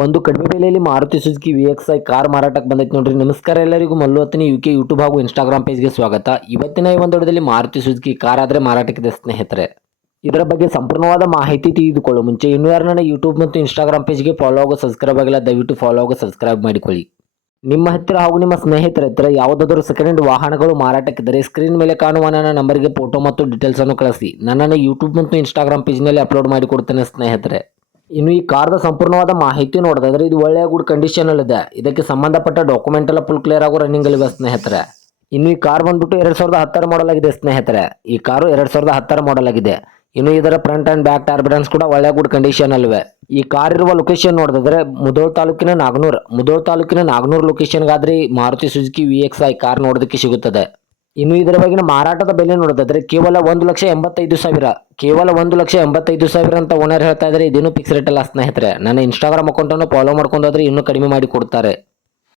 ಒಂದು ಕಡಿಮೆ ಬೆಲೆಯಲ್ಲಿ ಮಾರುತಿ ಸುಜುಕಿ VXi ಕಾರ್ ಮಾರಾಟಕ್ಕೆ ಬಂದೈತೆ ನೋಡ್ರಿ. ನಮಸ್ಕಾರ ಎಲ್ಲರಿಗೂ, ಮಲ್ಲು ಹತ್ತನಿ UK ಯೂಟ್ಯೂಬ್ ಹಾಗೂ ಇನ್ಸ್ಟಾಗ್ರಾಮ್ ಪೇಜ್ಗೆ ಸ್ವಾಗತ. ಇವತ್ತಿನ ಈ ಒಂದು ವಿಡಿಯೋದಲ್ಲಿ ಮಾರುತಿ ಸುಜುಕಿ ಕಾರ್ ಆದರೆ ಮಾರಾಟಕ್ಕಿದೆ ಸ್ನೇಹಿತರೆ. ಇದರ ಬಗ್ಗೆ ಸಂಪೂರ್ಣವಾದ ಮಾಹಿತಿ ತಿಳಿದುಕೊಳ್ಳೋ ಮುಂಚೆ ಇನ್ನೂ ಯಾರು ನನ್ನ ಯೂಟ್ಯೂಬ್ ಮತ್ತು ಇನ್ಸ್ಟಾಗ್ರಾಮ್ ಪೇಜ್ಗೆ ಫಾಲೋ ಆಗೋ ಸಬ್ಸ್ಕ್ರೈಬ್ ಆಗಿಲ್ಲ, ದಯವಿಟ್ಟು ಫಾಲೋ ಆಗೋ ಸಬ್ಸ್ಕ್ರೈಬ್ ಮಾಡಿಕೊಳ್ಳಿ. ನಿಮ್ಮ ಹತ್ತಿರ ಹಾಗೂ ನಿಮ್ಮ ಸ್ನೇಹಿತರ ಹತ್ತಿರ ಯಾವುದಾದರೂ ಸೆಕೆಂಡ್ ಹ್ಯಾಂಡ್ ವಾಹನಗಳು ಮಾರಾಟಕ್ಕಿದ್ದರೆ ಸ್ಕ್ರೀನ್ ಮೇಲೆ ಕಾಣುವ ನನ್ನ ನಂಬರ್ಗೆ ಫೋಟೋ ಮತ್ತು ಡೀಟೇಲ್ಸ್ ಅನ್ನು ಕಳಿಸಿ. ನನ್ನನ್ನು ಯೂಟ್ಯೂಬ್ ಮತ್ತು ಇನ್ಸ್ಟಾಗ್ರಾಮ್ ಪೇಜ್ನಲ್ಲಿ ಅಪ್ಲೋಡ್ ಮಾಡಿಕೊಡ್ತೇನೆ ಸ್ನೇಹಿತರೆ. ಇನ್ನು ಈ ಕಾರ್ದ ಸಂಪೂರ್ಣವಾದ ಮಾಹಿತಿ ನೋಡೋದಾದ್ರೆ ಇದು ಒಳ್ಳೆಯ ಗುಡ್ ಕಂಡೀಷನ್ ಇದೆ. ಇದಕ್ಕೆ ಸಂಬಂಧಪಟ್ಟ ಡಾಕ್ಯುಮೆಂಟ್ ಎಲ್ಲ ಫುಲ್ ಕ್ಲಿಯರ್ ಆಗೋ ರನ್ನಿಂಗ್ ಅಲ್ಲಿ ಸ್ನೇಹಿತರೆ. ಇನ್ನು ಈ ಕಾರ್ ಬಂದ್ಬಿಟ್ಟು 2010 ಮಾಡಲ್ ಆಗಿದೆ ಸ್ನೇಹಿತರೆ. ಈ ಕಾರು 2010 ಮಾಡಲ್ ಆಗಿದೆ. ಇನ್ನು ಇದರ front and back tyre brands ಕೂಡ ಒಳ್ಳೆಯ ಗುಡ್ ಕಂಡೀಷನ್ ಅಲ್ಲಿವೆ. ಈ ಕಾರ್ ಇರುವ ಲೊಕೇಶನ್ ನೋಡಿದ್ರೆ ಮುಧೋಳ ತಾಲೂಕಿನ ನಾಗನೂರ್ ಲೊಕೇಶನ್ಗಾದ್ರೆ ಮಾರುತಿ ಸುಜುಕಿ VXi ಕಾರ್ ನೋಡೋದಕ್ಕೆ ಸಿಗುತ್ತದೆ. ಇನ್ನು ಇದರ ಬಗೆಗಿನ ಮಾರಾಟದ ಬೆಲೆ ನೋಡೋದಾದ್ರೆ ಕೇವಲ 1,85,000 ಕೇವಲ 1,85,000 ಅಂತ ಓನರ್ ಹೇಳ್ತಾ ಇದ್ದಾರೆ. ಇದೇನು ಫಿಕ್ಸ್ ರೇಟ್ ಅಲ್ಲ ಸ್ನೇಹಿತರೆ. ನನ್ನ ಇನ್ಸ್ಟಾಗ್ರಾಮ್ ಅಕೌಂಟ್ ಅನ್ನು ಫಾಲೋ ಮಾಡ್ಕೊಂಡಾದ್ರೆ ಇನ್ನೂ ಕಡಿಮೆ ಮಾಡಿ ಕೊಡ್ತಾರೆ.